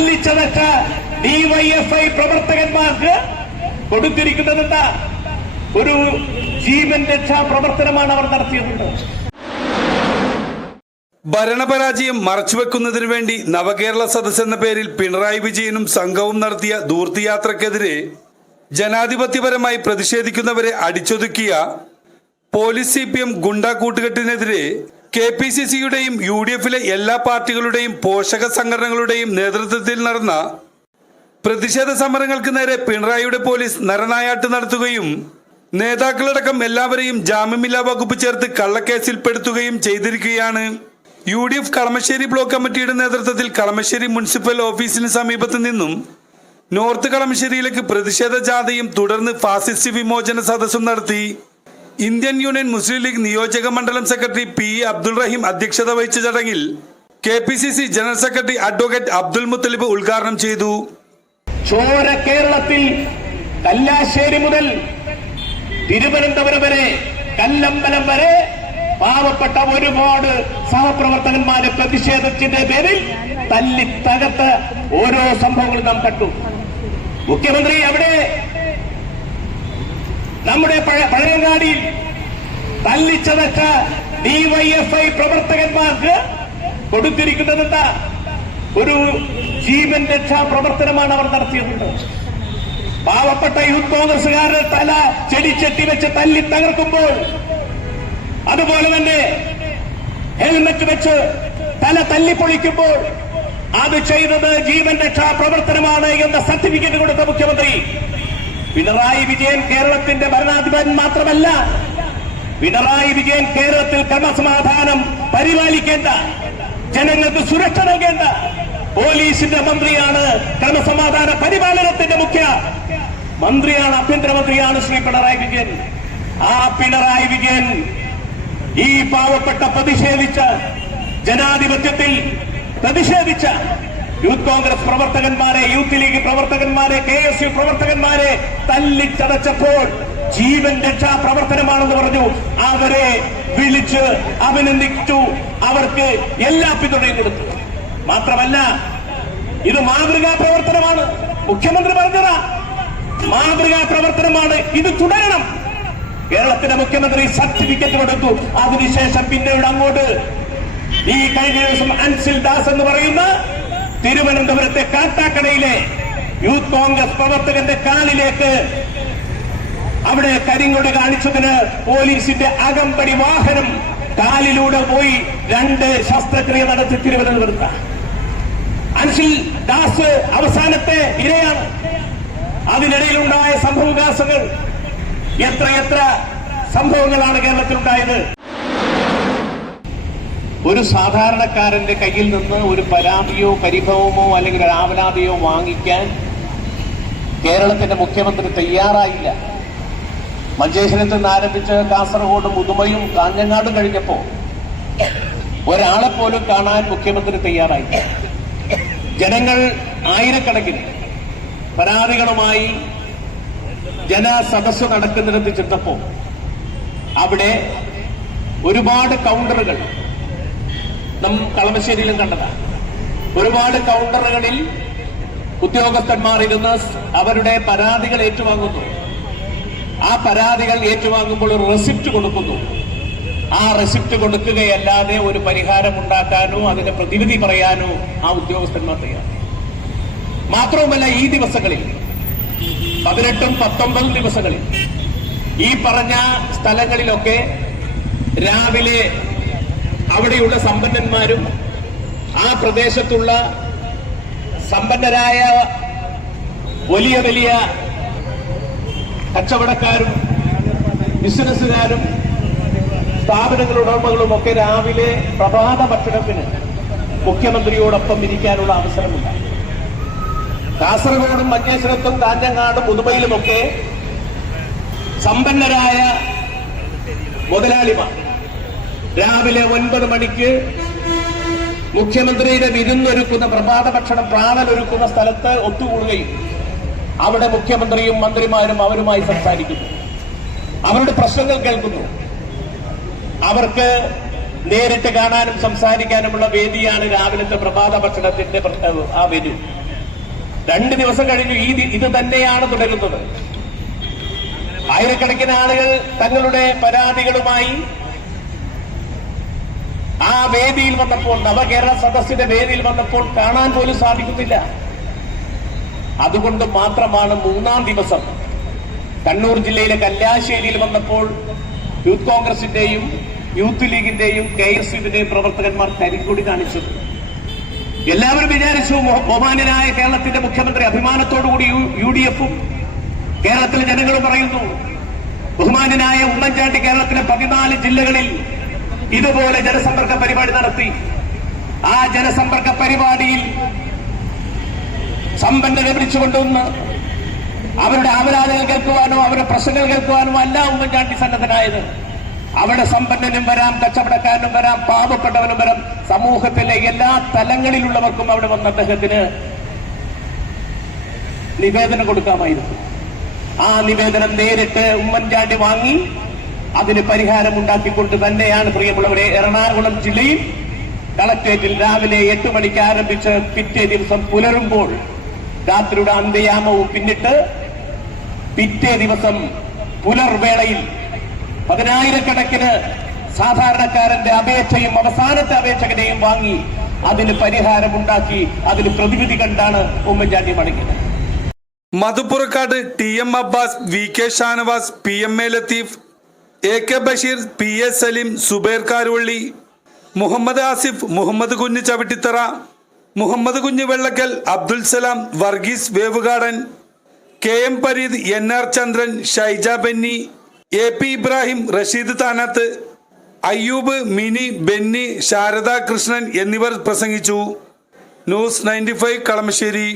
തല്ലിച്ചതച്ച DYFI പ്രവർത്തകന്മാർക്ക് കൊടുത്തിരിക്കുന്നത് എന്താ? ഒരു ജീവൻ രക്ഷാ പ്രവർത്തനമാണ് അവർ നടത്തിയത്. ഭരണപരാജയം മറച്ചുവെക്കുന്നതിനു വേണ്ടി നവകേരള സദസ് എന്ന പേരിൽ പിണറായി വിജയനും സംഘവും നടത്തിയ ദൂർത്തിയാത്രക്കെതിരെ ജനാധിപത്യപരമായി പ്രതിഷേധിക്കുന്നവരെ അടിച്ചൊതുക്കിയ പോലീസ് CPM ഗുണ്ടാ കൂട്ടുകെട്ടിനെതിരെ KPCCയുടെയും UDFിലെ എല്ലാ പാർട്ടികളുടെയും പോഷക സംഘടനകളുടെയും നേതൃത്വത്തിൽ നടന്ന പ്രതിഷേധ സമരങ്ങൾക്ക് നേരെ പിണറായിയുടെ പോലീസ് നരനായാട്ട് നടത്തുകയും നേതാക്കളടക്കം എല്ലാവരെയും ജാമ്യമില്ലാ വകുപ്പ് ചേർത്ത് കള്ളക്കേസിൽപ്പെടുത്തുകയും ചെയ്തിരിക്കുകയാണ്. UDF കളമശ്ശേരി ബ്ലോക്ക് കമ്മിറ്റിയുടെ നേതൃത്വത്തിൽ കളമശ്ശേരി മുനിസിപ്പൽ ഓഫീസിന് സമീപത്ത് നിന്നും നോർത്ത് കളമശ്ശേരിയിലേക്ക് പ്രതിഷേധ ജാഥയും തുടർന്ന് ഫാസിസ്റ്റ് വിമോചന സദസ്സും നടത്തി. ഇന്ത്യൻ യൂണിയൻ മുസ്ലിം ലീഗ് നിയോജക മണ്ഡലം സെക്രട്ടറി P. അബ്ദുൾ റഹീം അധ്യക്ഷത വഹിച്ച ചടങ്ങിൽ KPCC general secretary advocate Abdul Muthalib ഉദ്ഘാടനം ചെയ്തു. ചോര കേരളത്തിൽ കല്ലാശ്ശേരി മുതൽ തിരുവനന്തപുരം വരെ കല്ലമ്പലം വരെ പാവപ്പെട്ട ഒരുപാട് സഹപ്രവർത്തകന്മാരെ പ്രതിഷേധത്തിന്റെ പേരിൽ തല്ലി തകർത്ത ഓരോ സംഭവങ്ങളും നാം കണ്ടു. മുഖ്യമന്ത്രി അവിടെ നമ്മുടെ പഴയങ്ങാടിയിൽ തല്ലിച്ചതച്ച ഡിവൈഎഫ്ഐ പ്രവർത്തകന്മാർക്ക് കൊടുത്തിരിക്കുന്നത് എന്താ? ഒരു ജീവൻ രക്ഷാ പ്രവർത്തനമാണ് അവർ നടത്തിയത്. പാവപ്പെട്ട യൂത്ത് കോൺഗ്രസുകാരുടെ തല ചെടിച്ചെട്ടി വെച്ച് തല്ലി തകർക്കുമ്പോൾ, അതുപോലെ തന്നെ ഹെൽമറ്റ് വെച്ച് തല തല്ലിപ്പൊളിക്കുമ്പോൾ അത് ചെയ്തത് ജീവൻ രക്ഷാ പ്രവർത്തനമാണ് എന്ന സർട്ടിഫിക്കറ്റ് കൊടുത്ത മുഖ്യമന്ത്രി പിണറായി വിജയൻ കേരളത്തിന്റെ ഭരണാധിപൻ മാത്രമല്ല, പിണറായി വിജയൻ കേരളത്തിൽ ക്രമസമാധാനം പരിപാലിക്കേണ്ട, ജനങ്ങൾക്ക് സുരക്ഷ നൽകേണ്ട പോലീസിന്റെ മന്ത്രിയാണ്. ക്രമസമാധാന പരിപാലനത്തിന്റെ മുഖ്യ മന്ത്രിയാണ്, ആഭ്യന്തരമന്ത്രിയാണ് ശ്രീ പിണറായി വിജയൻ. ആ പിണറായി വിജയൻ ഈ പാവപ്പെട്ട പ്രതിഷേധിച്ച, ജനാധിപത്യത്തിൽ പ്രതിഷേധിച്ച യൂത്ത് കോൺഗ്രസ് പ്രവർത്തകന്മാരെ, യൂത്ത് ലീഗ് പ്രവർത്തകന്മാരെ, KSU പ്രവർത്തകന്മാരെ തല്ലിച്ചതച്ചപ്പോൾ ജീവൻ രക്ഷാ പ്രവർത്തനമാണെന്ന് പറഞ്ഞു. അവരെ വിളിച്ച് അഭിനന്ദിച്ചു, അവർക്ക് എല്ലാ പിന്തുണയും കൊടുത്തു. മാത്രമല്ല, ഇത് മാതൃകാ പ്രവർത്തനമാണ്. മുഖ്യമന്ത്രി പറഞ്ഞതാ, മാതൃകാ പ്രവർത്തനമാണ്, ഇത് തുടരണം. കേരളത്തിന്റെ മുഖ്യമന്ത്രി സർട്ടിഫിക്കറ്റ് കൊടുത്തു. അതിനുശേഷം പിന്നീട് അങ്ങോട്ട് ഈ കഴിഞ്ഞ ദിവസം അൻസിൽ ദാസ് എന്ന് പറയുന്ന തിരുവനന്തപുരത്തെ കാട്ടാക്കടയിലെ യൂത്ത് കോൺഗ്രസ് പ്രവർത്തകന്റെ കാലിലേക്ക് അവിടെ കരിങ്കൊടി കാണിച്ചതിന് പോലീസിന്റെ അകമ്പടി വാഹനം കാലിലൂടെ പോയി 2 ശസ്ത്രക്രിയ നടത്തി തിരുവനന്തപുരത്ത്. അൻസിൽ ദാസ് അവസാനത്തെ ഇരയാണ്. അതിനിടയിലുണ്ടായ സംഭവവികാസങ്ങൾ എത്ര സംഭവങ്ങളാണ് കേരളത്തിലുണ്ടായത്. ഒരു സാധാരണക്കാരന്റെ കയ്യിൽ നിന്ന് ഒരു പരാതിയോ പരിഭവമോ അല്ലെങ്കിൽ ഒരു ആവലാതിയോ വാങ്ങിക്കാൻ കേരളത്തിന്റെ മുഖ്യമന്ത്രി തയ്യാറായില്ല. മഞ്ചേശ്വരത്ത് നിന്ന് ആരംഭിച്ച് കാസർഗോഡ്, മുതുമയും കാഞ്ഞങ്ങാടും കഴിഞ്ഞപ്പോ ഒരാളെ പോലും കാണാൻ മുഖ്യമന്ത്രി തയ്യാറായില്ല. ജനങ്ങൾ ആയിരക്കണക്കിന് പരാതികളുമായി ജനസദസ് നടക്കുന്നിടത്ത് ചെന്നപ്പോ അവിടെ ഒരുപാട് കൗണ്ടറുകൾ നാം കളമശ്ശേരിയിലും കണ്ടതാണ്. ഒരുപാട് കൗണ്ടറുകളിൽ ഉദ്യോഗസ്ഥന്മാർ ഇരുന്ന് അവരുടെ പരാതികൾ ഏറ്റുവാങ്ങുന്നു. ആ പരാതികൾ ഏറ്റുവാങ്ങുമ്പോൾ ഒരു റെസിപ്റ്റ് കൊടുക്കുന്നു. ആ റെസിപ്റ്റ് കൊടുക്കുകയല്ലാതെ ഒരു പരിഹാരം ഉണ്ടാക്കാനോ അതിന്റെ പ്രതിവിധി പറയാനോ ആ ഉദ്യോഗസ്ഥന്മാർ തയ്യാറാണ്. മാത്രവുമല്ല, ഈ ദിവസങ്ങളിൽ 18, 19 ദിവസങ്ങളിൽ ഈ പറഞ്ഞ സ്ഥലങ്ങളിലൊക്കെ രാവിലെ അവിടെയുള്ള സമ്പന്നന്മാരും ആ പ്രദേശത്തുള്ള സമ്പന്നരായ വലിയ വലിയ കച്ചവടക്കാരും ബിസിനസ്സുകാരും സ്ഥാപനങ്ങളുടെ ഉടമകളും ഒക്കെ രാവിലെ പ്രഭാത ഭക്ഷണത്തിന് മുഖ്യമന്ത്രിയോടൊപ്പം ഇരിക്കാനുള്ള അവസരമുണ്ട്. കാസർഗോഡും മഞ്ചേശ്വരത്തും കാഞ്ഞങ്ങാടും പുതുമയിലുമൊക്കെ സമ്പന്നരായ മുതലാളിമാർ രാവിലെ 9 മണിക്ക് മുഖ്യമന്ത്രിയുടെ വിരുന്നൊരുക്കുന്ന പ്രഭാത ഭക്ഷണം പ്രാണലൊരുക്കുന്ന സ്ഥലത്ത് ഒത്തുകൂടുകയും അവിടെ മുഖ്യമന്ത്രിയും മന്ത്രിമാരും അവരുമായി സംസാരിക്കുന്നു, അവരുടെ പ്രശ്നങ്ങൾ കേൾക്കുന്നു. അവർക്ക് നേരിട്ട് കാണാനും സംസാരിക്കാനുമുള്ള വേദിയാണ് രാവിലത്തെ പ്രഭാത ഭക്ഷണത്തിന്റെ ആ വേദി. 2 ദിവസം കഴിഞ്ഞു ഇത് തന്നെയാണ് തുടരുന്നത്. ആയിരക്കണക്കിന് ആളുകൾ തങ്ങളുടെ പരാതികളുമായി ആ വേദിയിൽ വന്നപ്പോൾ, നവകേരള സദസ്സിന്റെ വേദിയിൽ വന്നപ്പോൾ കാണാൻ പോലും സാധിക്കുന്നില്ല. അതുകൊണ്ട് മാത്രമാണ് 3-ാം ദിവസം കണ്ണൂർ ജില്ലയിലെ കല്യാശ്ശേരിയിൽ വന്നപ്പോൾ യൂത്ത് കോൺഗ്രസിന്റെയും യൂത്ത് ലീഗിന്റെയും KSUവിന്റെയും പ്രവർത്തകന്മാർ കരിങ്കൊടി കാണിച്ചത്. എല്ലാവരും വിചാരിച്ചു ബഹുമാന്യനായ കേരളത്തിന്റെ മുഖ്യമന്ത്രി, അഭിമാനത്തോടുകൂടി UDF-ഉം കേരളത്തിലെ ജനങ്ങളും പറയുന്നു, ബഹുമാന്യനായ ഉമ്മൻചാണ്ടി കേരളത്തിലെ 14 ജില്ലകളിൽ ഇതുപോലെ ജനസമ്പർക്ക പരിപാടി നടത്തി. ആ ജനസമ്പർക്ക പരിപാടിയിൽ സമ്പന്നരെ വിളിച്ചുകൊണ്ടുവന്ന് അവരുടെ ആവലാതകൾ കേൾക്കുവാനോ അവരുടെ പ്രശ്നങ്ങൾ കേൾക്കുവാനോ അല്ല ഉമ്മൻചാണ്ടി സന്നദ്ധനായത്. അവിടെ സമ്പന്നനും വരാം, കച്ചവടക്കാരനും വരാം, പാവപ്പെട്ടവനും വരാം, സമൂഹത്തിലെ എല്ലാ തലങ്ങളിലുള്ളവർക്കും അവിടെ വന്ന അദ്ദേഹത്തിന് നിവേദനം കൊടുക്കാമായിരുന്നു. ആ നിവേദനം നേരിട്ട് ഉമ്മൻചാണ്ടി വാങ്ങി അതിന് പരിഹാരം ഉണ്ടാക്കിക്കൊണ്ട് തന്നെയാണ് പ്രിയമുള്ളവരെ എറണാകുളം ജില്ലയിൽ കളക്ടറേറ്റിൽ രാവിലെ 8 മണിക്ക് ആരംഭിച്ച് പിറ്റേ ദിവസം പുലരുമ്പോൾ രാത്രിയുടെ അന്ത്യയാമവും പിന്നിട്ട് പിറ്റേ ദിവസം പുലർവേളയിൽ 10,000-കണക്കിന് സാധാരണക്കാരന്റെ അപേക്ഷയും അവസാനത്തെ അപേക്ഷകനെയും വാങ്ങി അതിന് പരിഹാരമുണ്ടാക്കി അതിന് പ്രതിവിധി കണ്ടാണ് ഉമ്മൻചാണ്ടി മടങ്ങിയത്. മധുപ്പുറക്കാട് TM Abbas, VK Shanavas, PMA Latheef, AK Basheer, PA Saleem, Zubair Karuvally, Muhammad Asif, Muhammad Kunju Chavittithara, Muhammad Kunju Vellakkal, Abdul Salam, Varghese Vevukadan, KM Pareed, NR Chandran, Shaija Benny, AP Ibrahim, Rasheed Thanath, Ayyub, Mini, Benny, Sarada Krishnan എന്നിവർ പ്രസംഗിച്ചു. ന്യൂസ് 95 കളമശ്ശേരി.